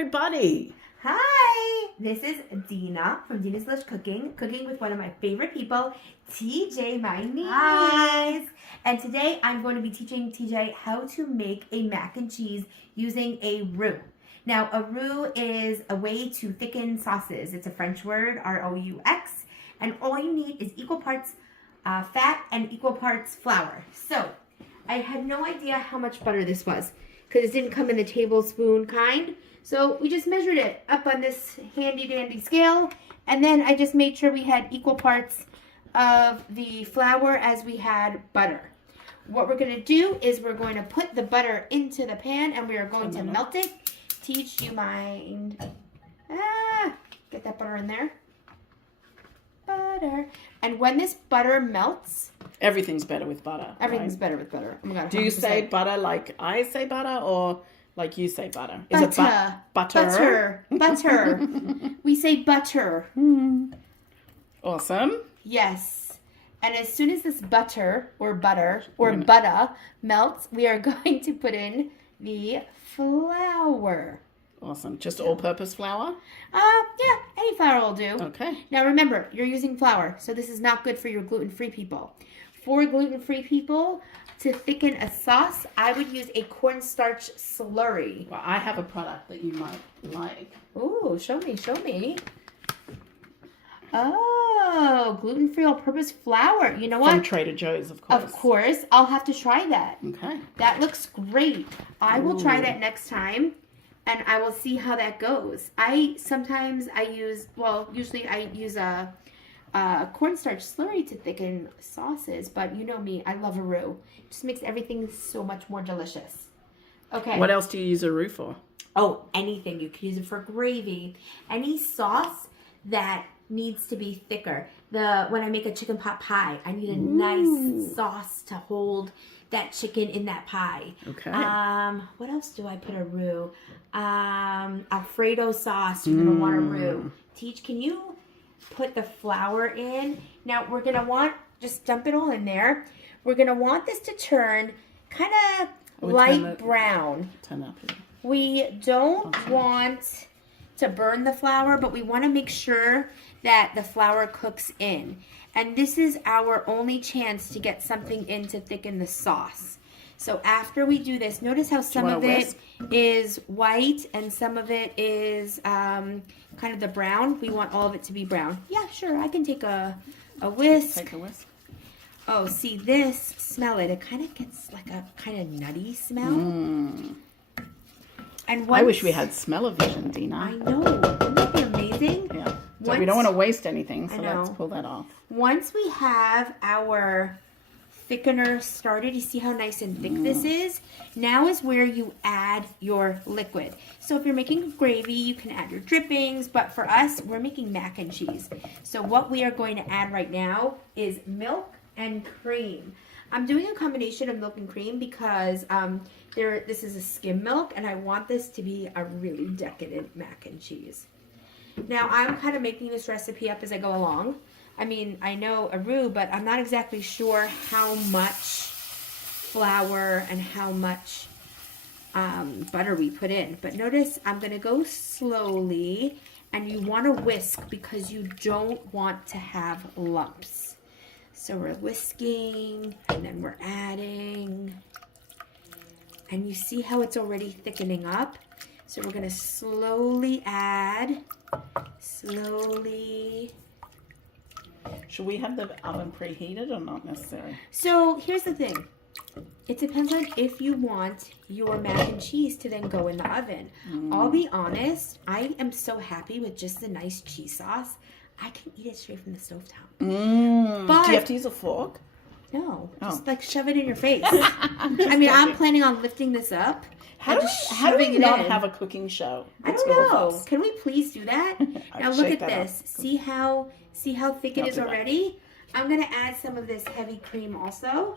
everybody. Hi, this is Dina from Dina's Delish cooking with one of my favorite people, TJ, my niece. Hi. And today I'm going to be teaching TJ how to make a mac and cheese using a roux. Now, a roux is a way to thicken sauces. It's a French word, R-O-U-X, and all you need is equal parts fat and equal parts flour. So, I had no idea how much butter this was because it didn't come in the tablespoon kind. So we just measured it up on this handy dandy scale, and then I just made sure we had equal parts of the flour as we had butter. What we're going to do is we're going to put the butter into the pan and we are going to melt it. Teach, do you mind? Get that butter in there. Butter. And when this butter melts, everything's better with butter. Everything's better with butter. Oh my God, 100%. Do you say butter like I say butter or like you say butter? Butter. Is it butter? Butter. We say butter. Awesome. Yes. And as soon as this butter melts, we are going to put in the flour. Awesome. Just all-purpose flour? Yeah, any flour will do. Okay. Now remember, you're using flour, so this is not good for your gluten-free people. For gluten-free people, to thicken a sauce, I would use a cornstarch slurry. Well, I have a product that you might like. Ooh, show me. Oh, gluten-free all-purpose flour. You know what? From Trader Joe's, of course. Of course. I'll have to try that. Okay. That looks great. I will try that next time, and I will see how that goes. Usually I use a cornstarch slurry to thicken sauces, but you know me, I love a roux. It just makes everything so much more delicious. Okay. What else do you use a roux for? Oh, anything. You can use it for gravy. Any sauce that needs to be thicker. When I make a chicken pot pie, I need a nice sauce to hold that chicken in that pie. Okay. What else do I put a roux? Alfredo sauce. You're gonna want a roux. Teach, can you put the flour in? Now we're gonna want, just dump it all in there. We're gonna want this to turn kind of light brown. Turn up here. We don't want to burn the flour, but we want to make sure that the flour cooks in. And this is our only chance to get something in to thicken the sauce. So after we do this, notice how some of it is white and some of it is kind of the brown. We want all of it to be brown. Yeah, sure. I can take a whisk. Take a whisk. Oh, see this? Smell it. It kind of gets like a kind of nutty smell. And I wish we had smell-o-vision, Dina. I know. Wouldn't that be amazing? Yeah. So we don't want to waste anything, so let's pull that off. Once we have our thickener started, you see how nice and thick this is? Now is where you add your liquid. So if you're making gravy, you can add your drippings, but for us, we're making mac and cheese. So what we are going to add right now is milk and cream. I'm doing a combination of milk and cream because this is a skim milk, and I want this to be a really decadent mac and cheese. Now, I'm kind of making this recipe up as I go along. I mean, I know a roux, but I'm not exactly sure how much flour and how much butter we put in. But notice I'm going to go slowly, and you want to whisk because you don't want to have lumps. So we're whisking, and then we're adding. And you see how it's already thickening up? So we're going to slowly add, slowly. Should we have the oven preheated or not necessary? So here's the thing. It depends on if you want your mac and cheese to then go in the oven. I'll be honest, I am so happy with just the nice cheese sauce. I can eat it straight from the stovetop. But do you have to use a fork? No, just like shove it in your face. I mean, I'm planning on lifting this up. How do we not have a cooking show? I don't know. Can we please do that? Now look at this. See how thick it is already? I'm going to add some of this heavy cream also.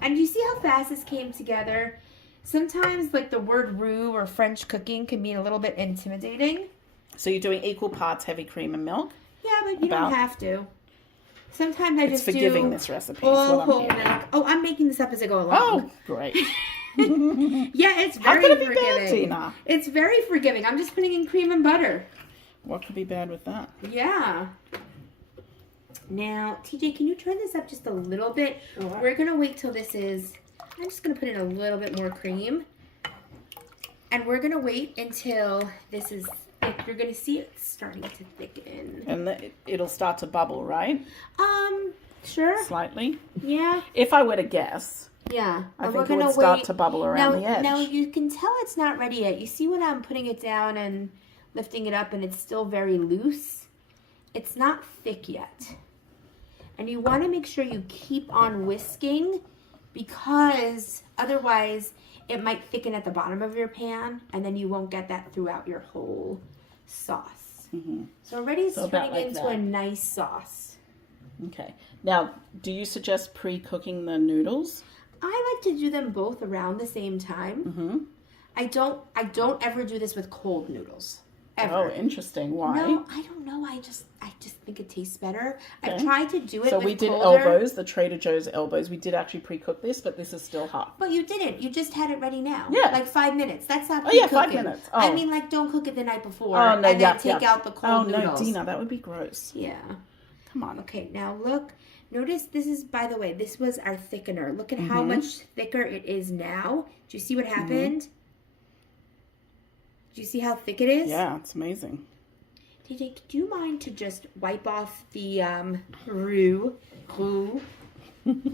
And you see how fast this came together? Sometimes like the word roux or French cooking can be a little bit intimidating. So you're doing equal parts heavy cream and milk? Yeah, but you don't have to. Sometimes I just forgiving this recipe. all whole milk. Oh, I'm making this up as I go along. Oh, great. Yeah, it's How very could it be forgiving. bad, Dina? It's very forgiving. I'm just putting in cream and butter. What could be bad with that? Yeah. Now, TJ, can you turn this up just a little bit? Sure. We're going to wait till this is, I'm just going to put in a little bit more cream. And we're going to wait until this is thick. You're going to see it starting to thicken. And it'll start to bubble, right? Sure. Slightly. Yeah. If I were to guess, Yeah. I And think we're it would gonna start wait. to bubble around the edge. Now you can tell it's not ready yet. You see when I'm putting it down and lifting it up and it's still very loose? It's not thick yet. And you want to make sure you keep on whisking because otherwise it might thicken at the bottom of your pan and then you won't get that throughout your whole sauce. Mm-hmm. So already it's So about turning like into that. a nice sauce. Okay. Now, do you suggest pre-cooking the noodles? I like to do them both around the same time. Mm-hmm. I don't ever do this with cold noodles. Ever. Oh, interesting. Why? No, I don't know. I just think it tastes better. Okay. I've tried to do it So with we did colder, elbows, the Trader Joe's elbows. We did actually pre-cook this, but this is still hot. but you didn't. You just had it ready now. Yeah. Like 5 minutes. That's not Oh, yeah, pre-cooking. 5 minutes. I Oh. mean, like, don't cook it the night before Oh, no, and then yuck, take yuck. out the cold noodles. Oh, no, Dina, that would be gross. Yeah. Come on. Okay, now look. Notice this is, by the way, this was our thickener. Look at how much thicker it is now. Do you see what happened? Do you see how thick it is? Yeah, it's amazing. TJ, do you mind to just wipe off the roux?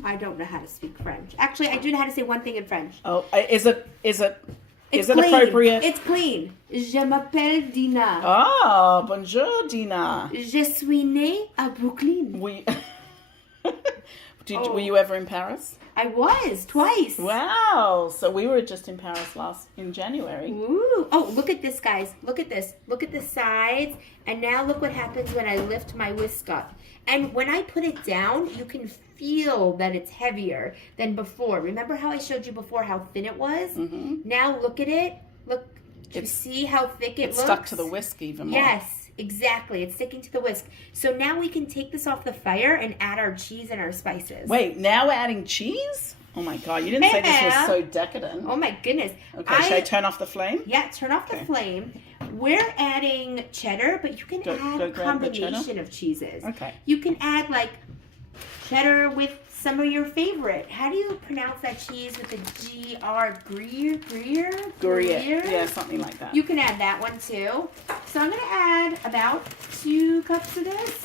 I don't know how to speak French. Actually, I do know how to say one thing in French. Oh, is it It's it clean. appropriate? It's clean. Je m'appelle Dina. Ah, bonjour, Dina. Je suis née à Brooklyn. Were you ever in Paris? I was twice. Wow. So we were just in Paris in January. Ooh. Oh, look at this, guys. Look at this. Look at the sides. And now look what happens when I lift my whisk up. And when I put it down, you can feel that it's heavier than before. Remember how I showed you before how thin it was? Mm-hmm. Now look at it. Look. Do you see how thick it looks? It's stuck to the whisk even more. Yes, exactly. It's sticking to the whisk. So now we can take this off the fire and add our cheese and our spices. Wait, now we're adding cheese? Oh my God, you didn't say this was so decadent. Oh my goodness. Okay, should I turn off the flame? Yeah, turn off the flame. We're adding cheddar, but you can add a combination of cheeses. Okay. You can add like cheddar with some of your favorite. How do you pronounce that cheese with the G-R? Gruyere? Yeah, something like that. You can add that one too. So I'm going to add about 2 cups of this.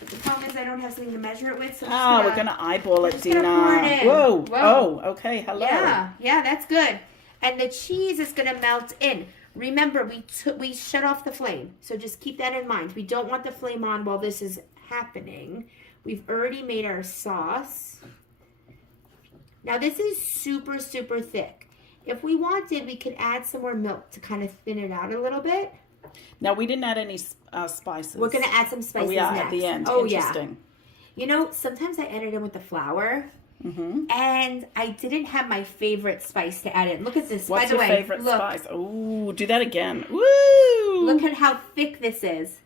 But the problem is I don't have something to measure it with. So we're going to eyeball it, Dina. pour it in. Whoa. Whoa. Oh, okay. Hello. Yeah, that's good. And the cheese is going to melt in. Remember, we shut off the flame. So just keep that in mind. We don't want the flame on while this is happening. We've already made our sauce. Now this is super, super thick. If we wanted, we could add some more milk to kind of thin it out a little bit. Now, we didn't add any spices. We're going to add some spices we are next. at the end. Oh, Interesting. Yeah. You know, sometimes I add it in with the flour. Mm-hmm. And I didn't have my favorite spice to add in. Look at this. What's By the your way, favorite look. spice? Ooh, do that again. Woo! Look at how thick this is.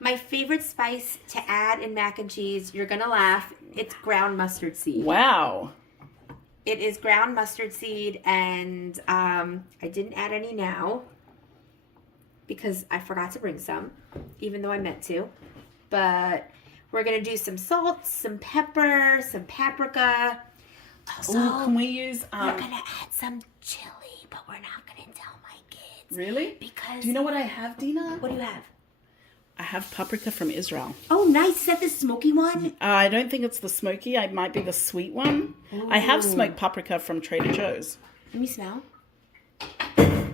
My favorite spice to add in mac and cheese, you're going to laugh, it's ground mustard seed. Wow. It is ground mustard seed, and I didn't add any now because I forgot to bring some, even though I meant to. But we're going to do some salt, some pepper, some paprika. Also, Ooh, can we use... we're going to add some chili, but we're not going to tell my kids. Really? Because... Do you know what I have, Dina? What do you have? I have paprika from Israel. Oh, nice. Is that the smoky one? I don't think it's the smoky. It might be the sweet one. Ooh. I have smoked paprika from Trader Joe's. Let me smell.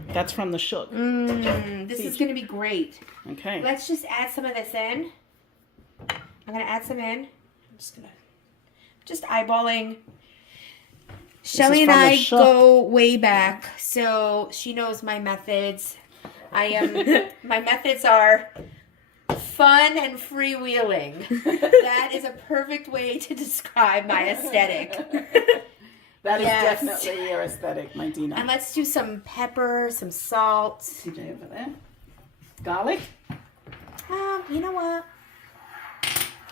That's from the shook. This is going to be great. Okay. Let's just add some of this in. I'm going to add some in. I'm just going to... Just eyeballing. Shelly and I go way back, so she knows my methods. My methods are... fun and freewheeling. That is a perfect way to describe my aesthetic. That is definitely your aesthetic, my Dina. And let's do some pepper, some salt. CJ over there. Garlic? You know what?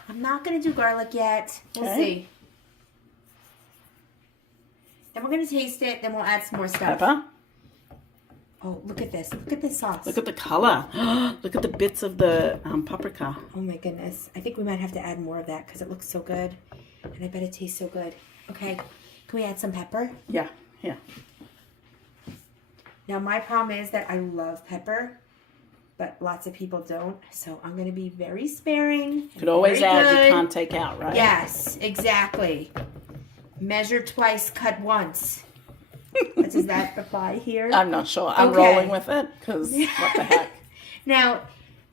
I'm not going to do garlic yet. We'll Okay. see. Then we're going to taste it. Then we'll add some more stuff. Pepper. Oh, look at this. Look at this sauce. Look at the color. Look at the bits of the paprika. Oh my goodness. I think we might have to add more of that because it looks so good. And I bet it tastes so good. Okay. Can we add some pepper? Yeah, yeah. Now my problem is that I love pepper, but lots of people don't. So I'm going to be very sparing. Could always add, you can't take out, right? Yes, exactly. Measure twice, cut once. Does that apply here? I'm not sure. I'm Okay. rolling with it because what the heck. Now,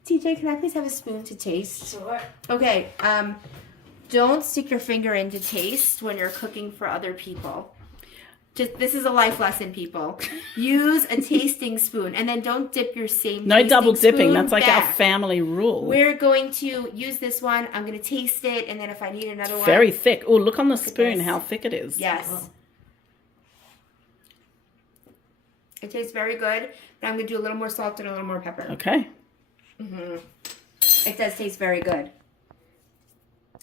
TJ, can I please have a spoon to taste? Sure. Okay, don't stick your finger in to taste when you're cooking for other people. This is a life lesson, people. Use a tasting spoon, and then don't dip your same. No double dipping. spoon That's like back. our family rule. We're going to use this one. I'm going to taste it, and then if I need another one. Very thick. Oh, look on the spoon this. how thick it is. Yes. It tastes very good. But I'm going to do a little more salt and a little more pepper. Okay. It does taste very good.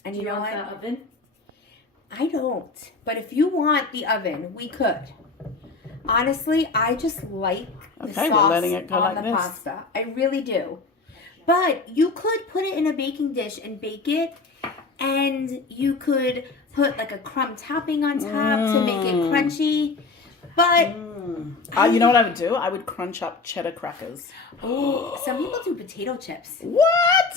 And you know what? The oven? I don't. But if you want the oven, we could. Honestly, I just like the Okay, we're sauce letting it go on like the this. pasta. I really do. But you could put it in a baking dish and bake it. And you could put like a crumb topping on top to make it crunchy. But You know what I would do? I would crunch up cheddar crackers. some people do potato chips. What?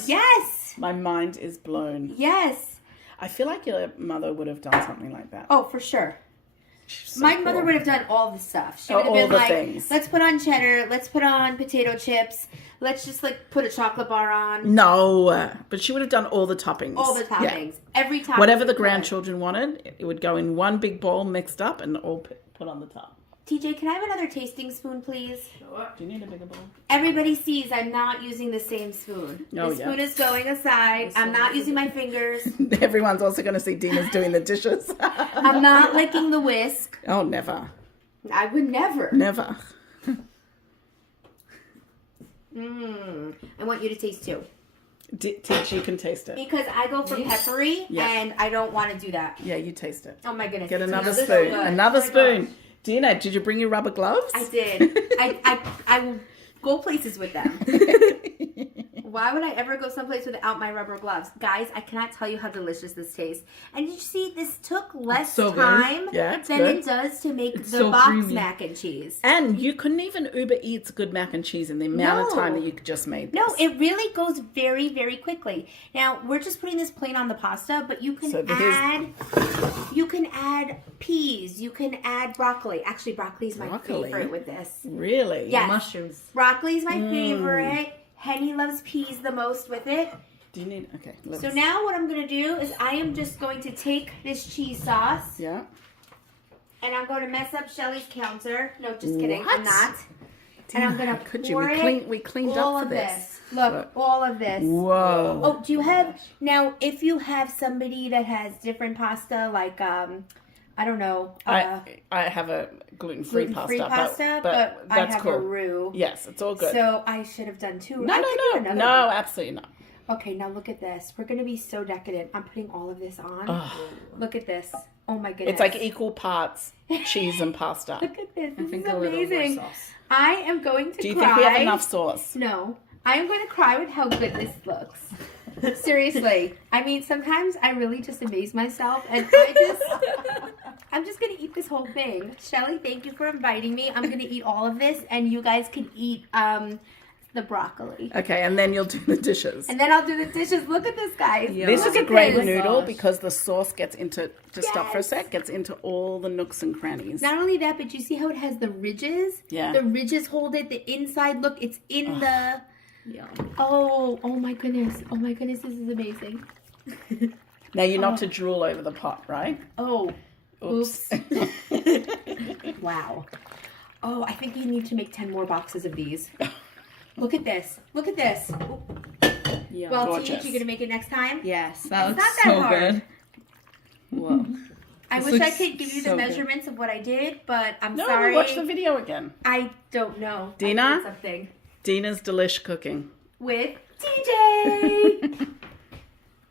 Yes. My mind is blown. Yes. I feel like your mother would have done something like that. Oh, for sure. So My cool. mother would have done all the stuff. She Oh, would have all been the like, things. let's put on cheddar, let's put on potato chips, let's just like put a chocolate bar on. No, but she would have done all the toppings. All the Yeah. toppings. Every topping. Whatever the you could. grandchildren wanted, it would go in one big bowl mixed up and all put on the top. TJ, can I have another tasting spoon, please? Do you need a bigger bowl? Everybody sees I'm not using the same spoon. Oh, the yeah. spoon is going aside. I'm not using my fingers. Everyone's also going to see Dina's doing the dishes. I'm not licking the whisk. Oh, never. I would never. Never. I want you to taste too. Teach, you can taste it. Because I go for peppery Yeah. and I don't want to do that. Yeah, you taste it. Oh my goodness. Get it another smells so spoon. good. Another Oh my spoon. gosh. Dina, did you bring your rubber gloves? I did. I will go places with them. Why would I ever go someplace without my rubber gloves? Guys, I cannot tell you how delicious this tastes. And did you see, this took less so good. time Yeah, it's than good. it does to make the so box creamy. mac and cheese. And you couldn't even Uber Eats good mac and cheese in the amount of time that you just made this. No, it really goes very, very quickly. Now, we're just putting this plain on the pasta, but you can So add peas, you can add broccoli. Actually, broccoli is my Broccoli? favorite with this. Really? Yes. Mushrooms. Broccoli is my favorite. Henny loves peas the most with it. Do you need... Okay. Let's... So now what I'm going to do is I am just going to take this cheese sauce Yeah. and I'm going to mess up Shelly's counter. No, just kidding. What? I'm not. And I'm going to Could you? pour We cleaned all up of for this. Look, Look. all of this. Whoa. Oh, do you have... Now, if you have somebody that has different pasta, like, I don't know. I have a gluten-free gluten-free pasta, pasta, but I that's have cool. a roux. Yes, it's all good. So I should have done two. no, I could do another no, one. absolutely not. Okay, now look at this. We're gonna be so decadent. I'm putting all of this on. Oh, Look at this. Oh my goodness. it's like equal parts cheese and pasta. Look at this. I This think is a little more amazing. sauce. I am going to Do you cry. think we have enough sauce? No. I am going to cry with how good this looks. Seriously. I mean, sometimes I really just amaze myself, and I'm just gonna eat this whole thing. Shelly, thank you for inviting me. I'm gonna eat all of this, and you guys can eat the broccoli. Okay, and then you'll do the dishes. And then I'll do the dishes. Look at this, guys. Yeah. This Look is a at great this. noodle Gosh. because the sauce gets into, just stop for a Yes. sec, gets into all the nooks and crannies. Not only that, but you see how it has the ridges? Yeah. The ridges hold it. The inside, look, it's in the... Yum. Oh my goodness. Oh my goodness, this is amazing. Now you're not to drool over the pot, right? Oh, Oops. wow. Oh, I think you need to make 10 more boxes of these. Look at this. Look at this. Yeah. Well, gorgeous. Teach, you gonna make it next time? Yes, that It's looks not that so hard. good. Whoa. I This wish I looks could give you the so good. measurements of what I did, but I'm No, sorry. watch the video again. I don't know. Dina? I did something Dina's Delish cooking. with TJ.